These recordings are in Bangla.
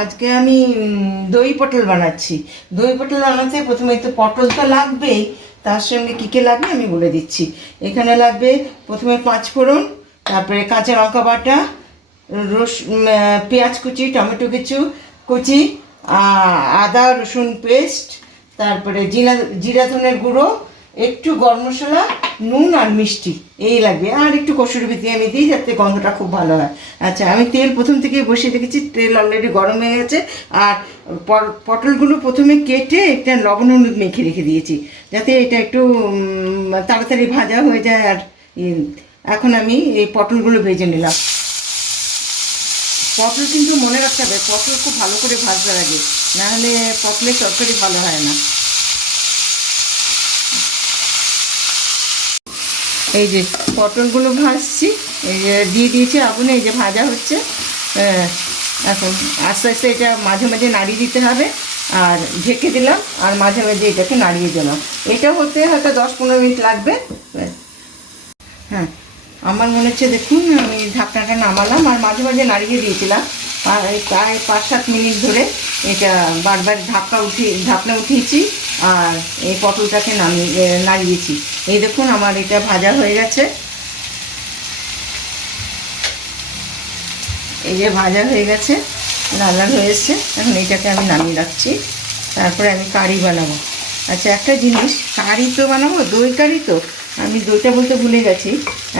আজকে আমি দই পটল বানাচ্ছি। দই পটল বানাতে প্রথমে তো পটল তো লাগবেই, তার সঙ্গে কী কী লাগবে আমি বলে দিচ্ছি। এখানে লাগবে প্রথমে 5 ফোড়ন, তারপরে কাঁচা লঙ্কা বাটা, পেঁয়াজ কুচি, টমেটো কুচি, আদা রসুন পেস্ট, তারপরে জিরা ধনের গুঁড়ো, একটু গরম মশলা, নুন আর মিষ্টি, এই লাগবে। আর একটু কসুরি মেথি আমি দিই যাতে গন্ধটা খুব ভালো হয়। আচ্ছা, আমি তেল প্রথম থেকে বসিয়ে রেখেছি, তেল অলরেডি গরম হয়ে গেছে। আর পটলগুলো প্রথমে কেটে একটা লবণ হলুদ মেখে রেখে দিয়েছি যাতে এটা একটু তাড়াতাড়ি ভাজা হয়ে যায়। আর এখন আমি এই পটলগুলো ভেজে নিলাম। পটল কিন্তু মনে রাখতে হবে, পটল খুব ভালো করে ভাজতে লাগে, নাহলে পটলের তরকারি ভালো হয় না। এই যে পটলগুলো ভাজছি, এই যে দিয়ে দিয়েছি আগুনে, এই যে ভাজা হচ্ছে। এখন আস্তে আস্তে এটা মাঝে মাঝে নাড়িয়ে দিতে হবে, আর ঢেকে দিলাম, আর মাঝে মাঝে এটাকে নাড়িয়ে দিলাম। এটা হতে হয়তো 10-15 মিনিট লাগবে। হ্যাঁ, আমার মনে হচ্ছে দেখুন, আমি ঢাকনাটা নামালাম আর মাঝে মাঝে নাড়িয়ে দিয়েছিলাম, আর প্রায় 5-7 মিনিট ধরে এটা বারবার ঢাকনা উঠিয়েছি, আর এই পটলটাকে নাড়িয়েছি। এই দেখুন আমার এটা ভাজা হয়ে গেছে, এই যে ভাজা হয়ে গেছে, লাল লাল হয়ে এসছে। এখন এটাকে আমি নামিয়ে রাখছি, তারপরে আমি কারি বানাবো। আচ্ছা, একটা জিনিস, কারি তো বানাবো, দই কারি তো, আমি দইটা বলতে ভুলে গেছি।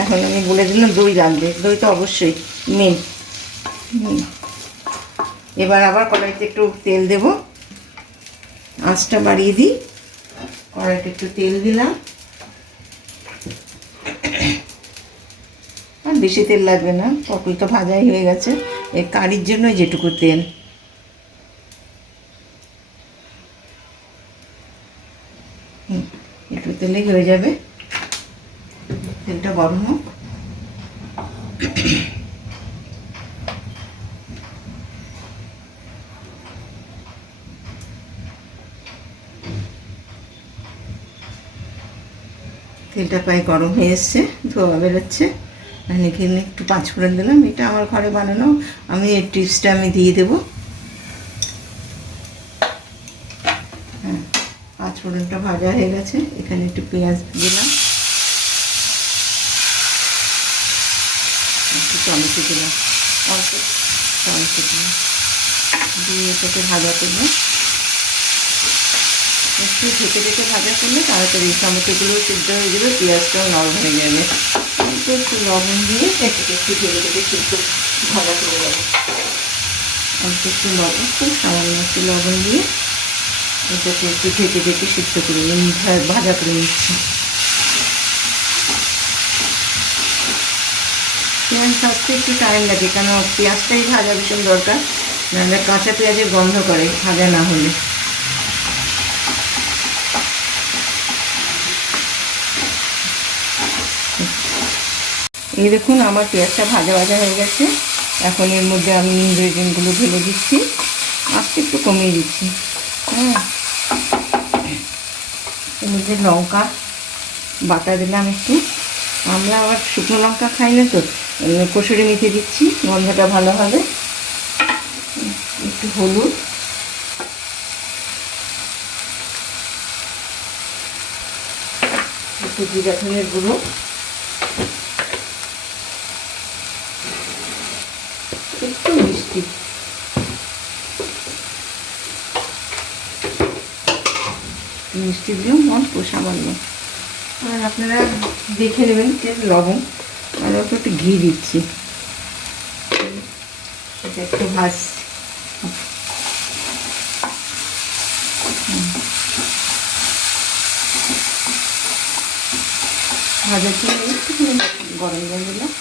এখন আমি বলে দিলাম দই লাগবে, দই তো অবশ্যই মেন। এবার আবার কড়াইতে একটু তেল দেব, আঁচটা বাড়িয়ে দিই, কড়াইতে একটু তেল দিলাম। আর বেশি তেল লাগবে না, পটল তো ভাজাই হয়ে গেছে, এই কারির জন্য যেটুকু তেল। একটু তেলেই হয়ে যাবে, তেলটা গরম হোক। তেলটা প্রায় গরম হয়ে এসছে, ধোয়া বেরোচ্ছে। এখানে একটু 5 ফোড়ন দিলাম, এটা আমার ঘরে বানানো, আমি এই টিপসটা আমি দিয়ে দেবো। হ্যাঁ, 5 ফোড়নটা ভাজা হয়ে গেছে, এখানে একটু পেঁয়াজ দিলাম, একটু টমেটো দিলাম, অল্প টমেটো দিলাম, দিয়ে এটাকে ভাজা করবো। একটু ঢেকে ঢেকে ভাজা করলে তাড়াতাড়ি টমেটোগুলো সিদ্ধ হয়ে যাবে, পেঁয়াজটাও নরম হয়ে যাবে। একটু লবণ দিয়ে এটাকে একটু ঢেকে ঢেকে সিদ্ধ ভাজা করে যাবে। অল্প একটু লবণ, খুব সামান্য একটু লবণ দিয়ে এটাকে একটু ঢেকে ঢেকে সিদ্ধ করে ভাজা করে নিচ্ছি। পেঁয়াজ ভাজতে একটু টাইম লাগে, কেন পেঁয়াজটাই ভাজা ভীষণ দরকার, নাহলে কাঁচা পেঁয়াজের গন্ধ করে ভাজা না হলে। এই দেখুন আমার পেঁয়াজটা ভাজা ভাজা হয়ে গেছে। এখন এর মধ্যে আমি ইনগ্রেডিয়েন্টগুলো ঢেলে দিচ্ছি, আস্তে একটু কমিয়ে দিচ্ছি। হ্যাঁ, এর মধ্যে লঙ্কা বাটা দিলাম একটু, আমরা আবার শুকনো লঙ্কা খাই না তো, কসুরি মেথি দিচ্ছি, গন্ধটা ভালো হবে। একটু হলুদ, একটু জিরা ধনের গুঁড়ো, একটু মিষ্টি, মিষ্টি দিয়েও অল্প সামান্য। আর আপনারা দেখে নেবেন যে লবণ, আর একটু ঘি দিচ্ছি, এটা একটু ভাজার জন্য একটুখানি গরম জল দিলাম।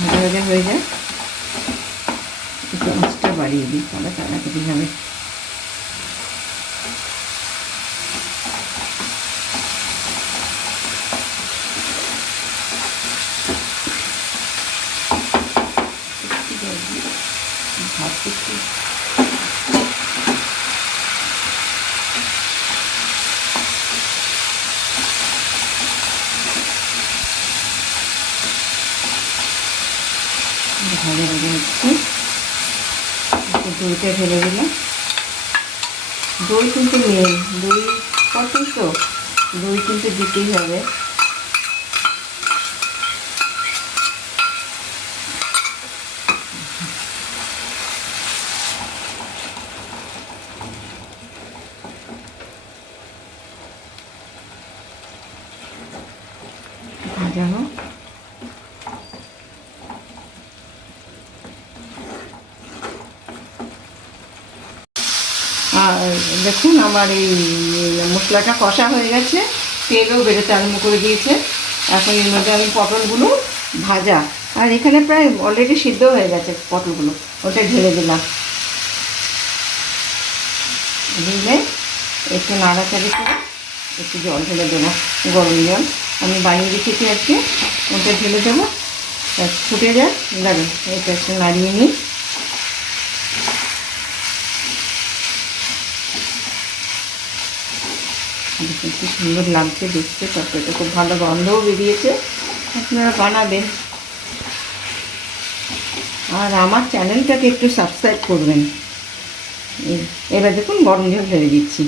ভাজা ভাজা হয়ে যায়, একটু আঁচটা বাড়িয়ে দিই, তাহলে তাড়াতাড়ি হবে। ভালো ভালো হচ্ছে। দইটা ঢেলে দিলাম। দই কিন্তু মেন, দই পটল তো দই কিন্তু দিতেই হবে। ভাজা হোক। আর দেখুন আমার এই মশলাটা কষা হয়ে গেছে, তেলও বেরোতে আরম্ভ করে দিয়েছে। এখন এর মধ্যে আমি পটলগুলো ভাজা, আর এখানে প্রায় অলরেডি সিদ্ধ হয়ে গেছে পটলগুলো, ওটা ঢেলে দিলাম। দিলে একটু নাড়াচাড়ি করে একটু জল ঢেলে দেবো, গরম জল আমি বানিয়ে রেখেছি আজকে, ওটা ঢেলে দেবো। ফুটে যায়, দাঁড়ান এটা একটু নাড়িয়ে নিই। দেখুন কি সুন্দর লাগছে দেখতে, তরকারিটা খুব ভালো গন্ধও বেরিয়েছে। আপনারা বানাবেন, আর আমার চ্যানেলটাকে একটু সাবস্ক্রাইব করবেন। এবার দেখুন গরম জল ঢেলে দিচ্ছি,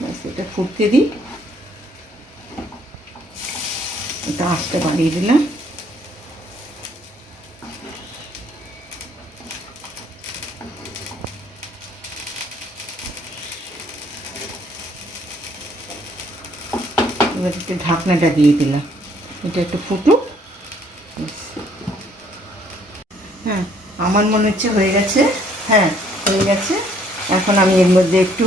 ব্যাস এটা ফুটতে দিই। এটা আস্তে বাড়িয়ে দিলাম। এবার একটু ঢাকনাটা দিয়ে দিলাম, এটা একটু ফুটুক। হ্যাঁ, আমার মনে হচ্ছে হয়ে গেছে। হ্যাঁ, হয়ে গেছে। এখন আমি এর মধ্যে একটু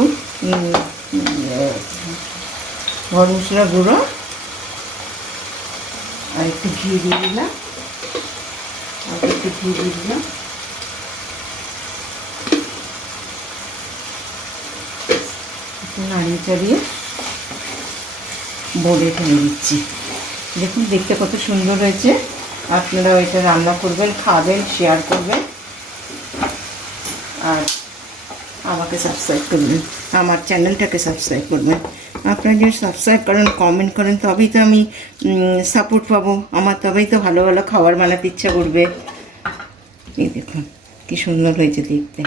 গরম মশলা গুঁড়ো আর একটু ঘি দিয়ে দিলাম, আর একটু ঘি দিয়ে দিলাম। একটু নাড়িয়ে চাড়িয়ে বড়ে ঢেলে দিচ্ছি। দেখুন দেখতে কত সুন্দর হয়েছে। আপনারা এটা রান্না করবেন, খাবেন, শেয়ার করবেন, আর আমাকে সাবস্ক্রাইব করবেন, আমার চ্যানেলটাকে সাবস্ক্রাইব করবেন। আপনারা যদি সাবস্ক্রাইব করেন, কমেন্ট করেন, তবেই তো আমি সাপোর্ট পাবো, আমার তবেই তো ভালো ভালো খাবার বানাতে ইচ্ছা করবে। এই দেখুন কি সুন্দর হয়েছে দেখতে।